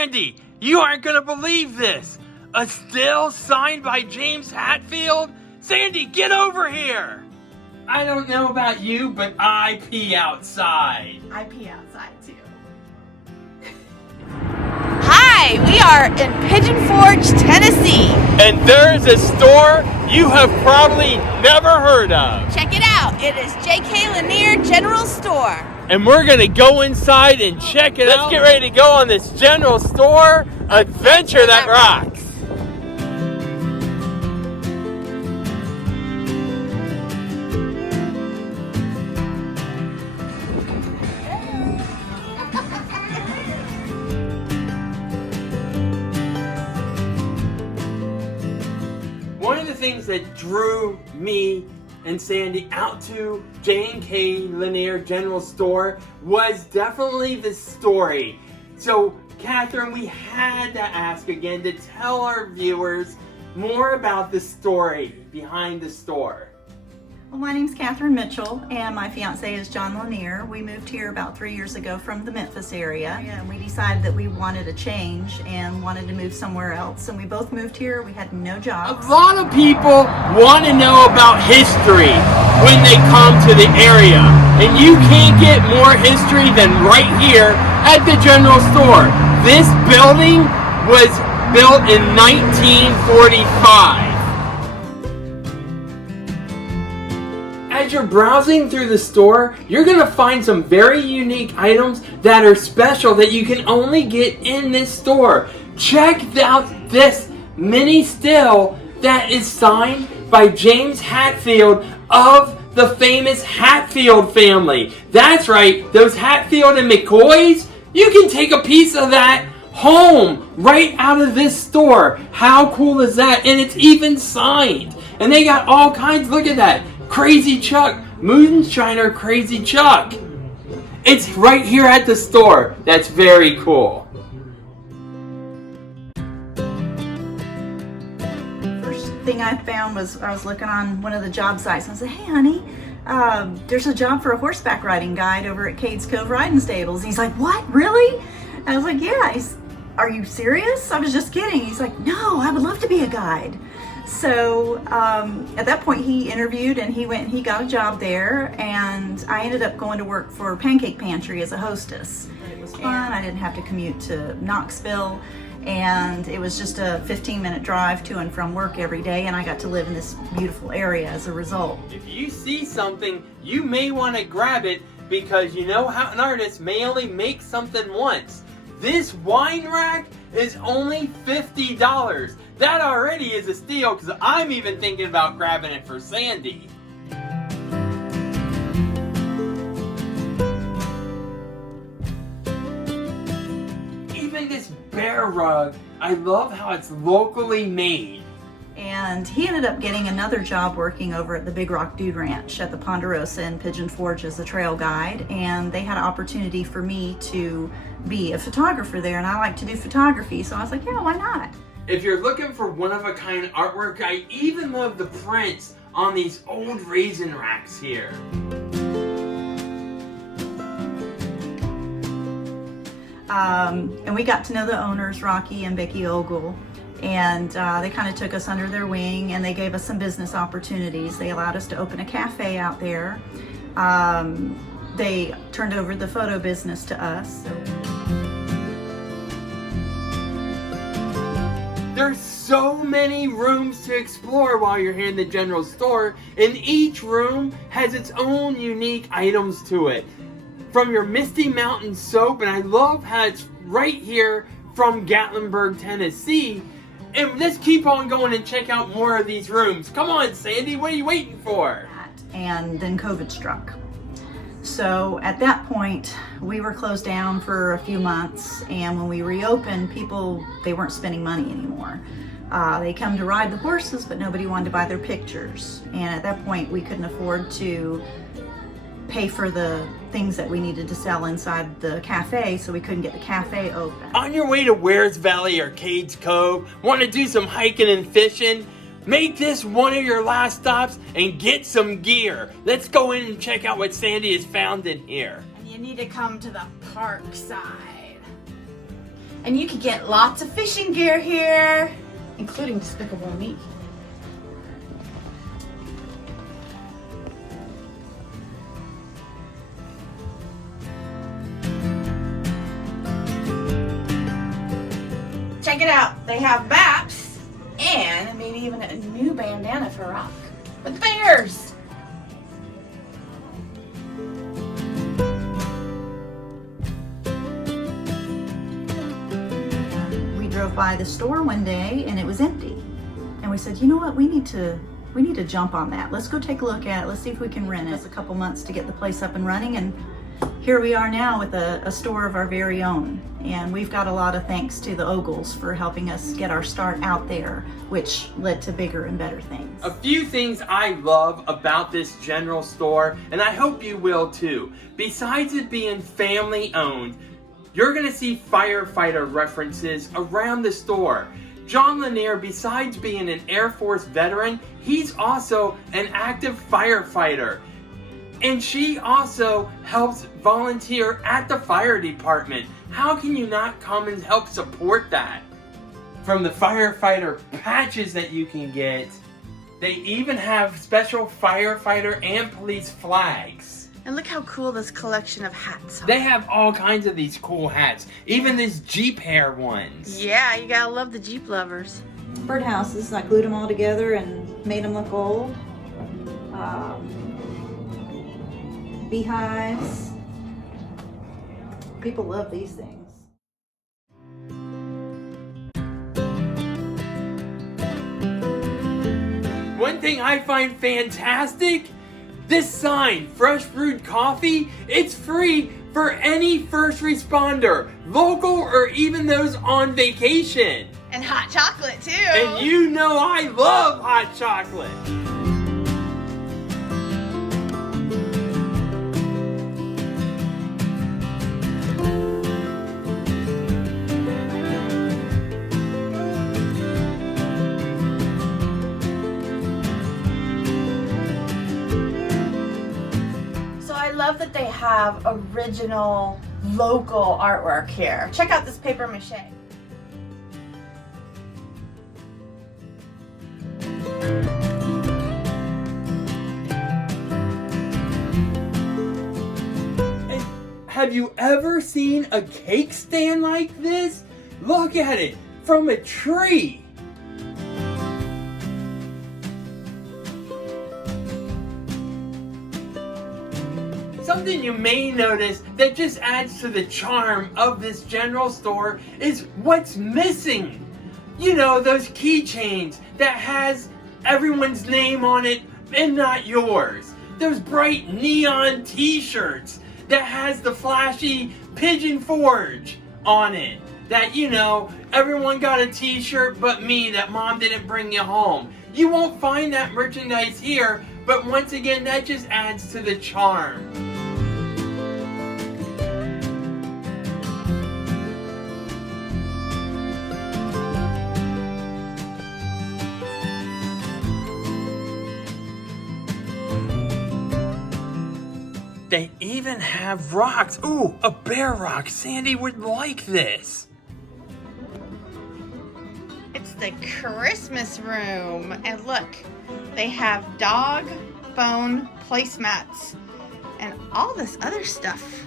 Sandy, you aren't gonna believe this. A still signed by James Hetfield? Sandy, get over here! I don't know about you, but I pee outside. I pee outside too. Hi, we are in Pigeon Forge, Tennessee. And there's a store you have probably never heard of. Check it out. It is Lanier General Store. And we're gonna go inside and check it out. Let's get ready to go on this general store adventure that rocks. One of the things that drew me and Sandy out to J&K Lanier General Store was definitely the story. So, Catherine, we had to ask again to tell our viewers more about the story behind the store. Well, my name's Catherine Mitchell, and my fiance is John Lanier. We moved here about 3 years ago from the Memphis area, and we decided that we wanted a change and wanted to move somewhere else. And we both moved here. We had no jobs. A lot of people want to know about history when they come to the area, and you can't get more history than right here at the general store. This building was built in 1945. As you're browsing through the store, you're going to find some very unique items that are special that you can only get in this store. Check out this mini still that is signed by James Hetfield of the famous Hetfield family. That's right, those Hetfield and McCoys, you can take a piece of that home right out of this store. How cool is that? And it's even signed. And they got all kinds, look at that. Crazy Chuck, Moonshiner Crazy Chuck. It's right here at the store. That's very cool. First thing I found was I was looking on one of the job sites, and I said, "Hey, honey, there's a job for a horseback riding guide over at Cades Cove Riding Stables." And he's like, "What? Really?" And I was like, "Yeah." "Are you serious?" I was just kidding. He's like, "No, I would love to be a guide." So at that point he interviewed and he went and he got a job there, and I ended up going to work for Pancake Pantry as a hostess. It was fun. I didn't have to commute to Knoxville, and it was just a 15-minute drive to and from work every day, and I got to live in this beautiful area as a result. If you see something, you may want to grab it, because you know how an artist may only make something once. This wine rack is only $50. That already is a steal, because I'm even thinking about grabbing it for Sandy. Even this bear rug, I love how it's locally made. And he ended up getting another job working over at the Big Rock Dude Ranch at the Ponderosa in Pigeon Forge as a trail guide, and they had an opportunity for me to be a photographer there, and I like to do photography, so I was like, yeah, why not? If you're looking for one-of-a-kind artwork, I even love the prints on these old raisin racks here. And we got to know the owners, Rocky and Becky Ogle, and they kind of took us under their wing, and they gave us some business opportunities. They allowed us to open a cafe out there. They turned over the photo business to us. There's so many rooms to explore while you're here in the general store, and each room has its own unique items to it. From your Misty Mountain soap, and I love how it's right here from Gatlinburg, Tennessee. And let's keep on going and check out more of these rooms. Come on, Sandy, what are you waiting for? And then COVID struck. So at that point, we were closed down for a few months, and when we reopened, people, they weren't spending money anymore. They come to ride the horses, but nobody wanted to buy their pictures. And at that point, we couldn't afford to pay for the things that we needed to sell inside the cafe, so we couldn't get the cafe open. On your way to Wares Valley or Cades Cove, want to do some hiking and fishing? Make this one of your last stops and get some gear. Let's go in and check out what Sandy has found in here. You need to come to the park side. And you can get lots of fishing gear here, including Despicable Me. Check it out. They have maps and maybe even a new bandana for Rock with the bears. We drove by the store one day and it was empty. And we said, you know what, we need to jump on that. Let's go take a look at it. Let's see if we can rent it. It's a couple months to get the place up and running, and here we are now with a store of our very own. And we've got a lot of thanks to the Ogles for helping us get our start out there, which led to bigger and better things. A few things I love about this general store, and I hope you will too. Besides it being family owned, you're gonna see firefighter references around the store. John Lanier, besides being an Air Force veteran, he's also an active firefighter. And she also helps volunteer at the fire department. How can you not come and help support that? From the firefighter patches that you can get, they even have special firefighter and police flags. And look how cool this collection of hats are. They have all kinds of these cool hats, even these Jeep hair ones. Yeah, you gotta love the Jeep lovers. Birdhouses, I glued them all together and made them look old. Beehives. People love these things. One thing I find fantastic, this sign, Fresh Brewed Coffee, it's free for any first responder, local or even those on vacation. And hot chocolate too. And you know I love hot chocolate. I love that they have original local artwork here. Check out this paper mache. And have you ever seen a cake stand like this? Look at it, from a tree. Something you may notice that just adds to the charm of this general store is what's missing. You know, those keychains that has everyone's name on it and not yours. Those bright neon t-shirts that has the flashy Pigeon Forge on it. That, you know, everyone got a t-shirt but me, that mom didn't bring you home. You won't find that merchandise here, but once again, that just adds to the charm. They even have rocks. Ooh, a bear rock. Sandy would like this. It's the Christmas room. And look, they have dog bone placemats and all this other stuff.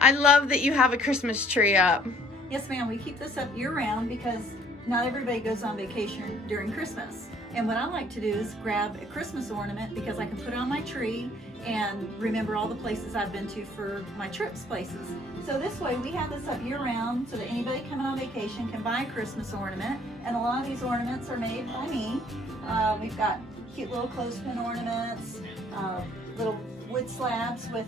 I love that you have a Christmas tree up. Yes, ma'am, we keep this up year-round because not everybody goes on vacation during Christmas. And what I like to do is grab a Christmas ornament because I can put it on my tree and remember all the places I've been to for my trips places. So this way we have this up year-round so that anybody coming on vacation can buy a Christmas ornament. And a lot of these ornaments are made by me. We've got cute little clothespin ornaments, little wood slabs with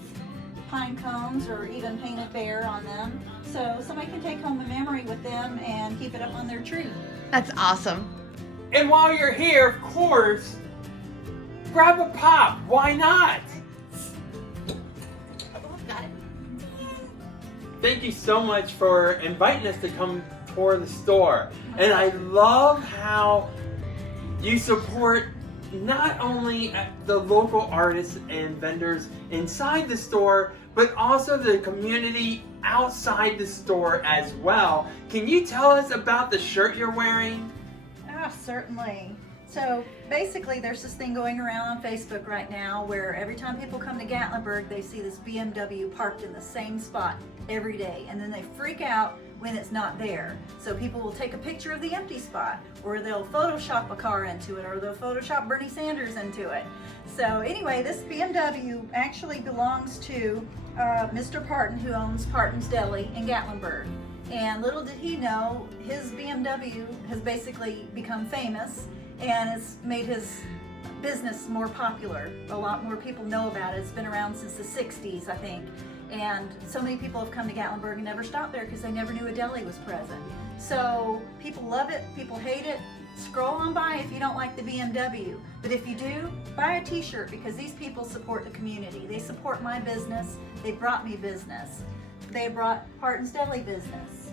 pine cones or even painted bear on them. So somebody can take home a memory with them and keep it up on their tree. That's awesome. And while you're here, of course, grab a pop. Why not? Got it. Thank you so much for inviting us to come tour the store. And I love how you support not only the local artists and vendors inside the store, but also the community outside the store as well. Can you tell us about the shirt you're wearing? Certainly. So basically there's this thing going around on Facebook right now where every time people come to Gatlinburg, they see this BMW parked in the same spot every day, and then they freak out when it's not there. So people will take a picture of the empty spot, or they'll Photoshop a car into it, or they'll Photoshop Bernie Sanders into it. So anyway, this BMW actually belongs to Mr. Parton, who owns Parton's Deli in Gatlinburg. And little did he know, his BMW has basically become famous, and it's made his business more popular. A lot more people know about it. It's been around since the 60s, I think. And so many people have come to Gatlinburg and never stopped there because they never knew a deli was present. So people love it, people hate it. Scroll on by if you don't like the BMW. But if you do, buy a t-shirt, because these people support the community. They support my business. They brought me business. They brought Parton's Deli business.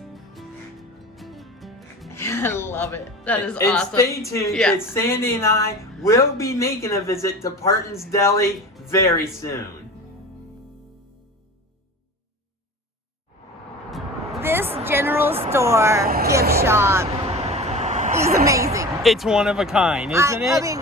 I love it. That is and awesome. Stay tuned, because Sandy and I will be making a visit to Parton's Deli very soon. This general store gift shop is amazing. It's one of a kind, isn't it? I mean,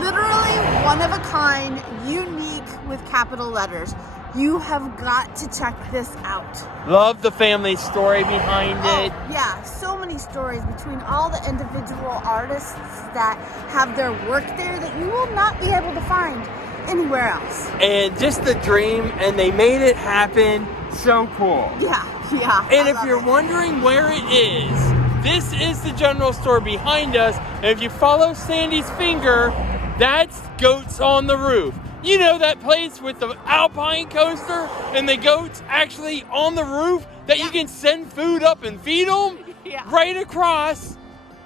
literally one of a kind, unique with capital letters. You have got to check this out. Love the family story behind it. Yeah, so many stories between all the individual artists that have their work there that you will not be able to find anywhere else. And just the dream, and they made it happen. So cool. Yeah. And if you're wondering where it is, this is the general store behind us. And if you follow Sandy's finger, that's Goats on the Roof. You know that place with the alpine coaster and the goats actually on the roof that you can send food up and feed them? Yeah. Right across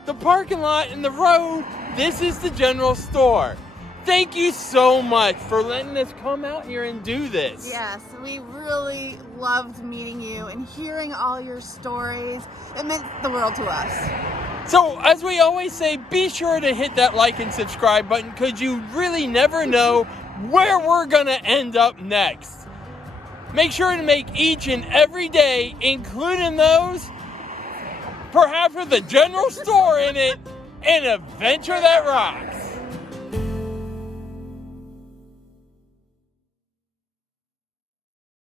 the parking lot and the road, this is the general store. Thank you so much for letting us come out here and do this. Yes, we really loved meeting you and hearing all your stories. It meant the world to us. So, as we always say, be sure to hit that like and subscribe button, because you really never know where we're going to end up next. Make sure to make each and every day, including those, perhaps with a general store in it, an adventure that rocks.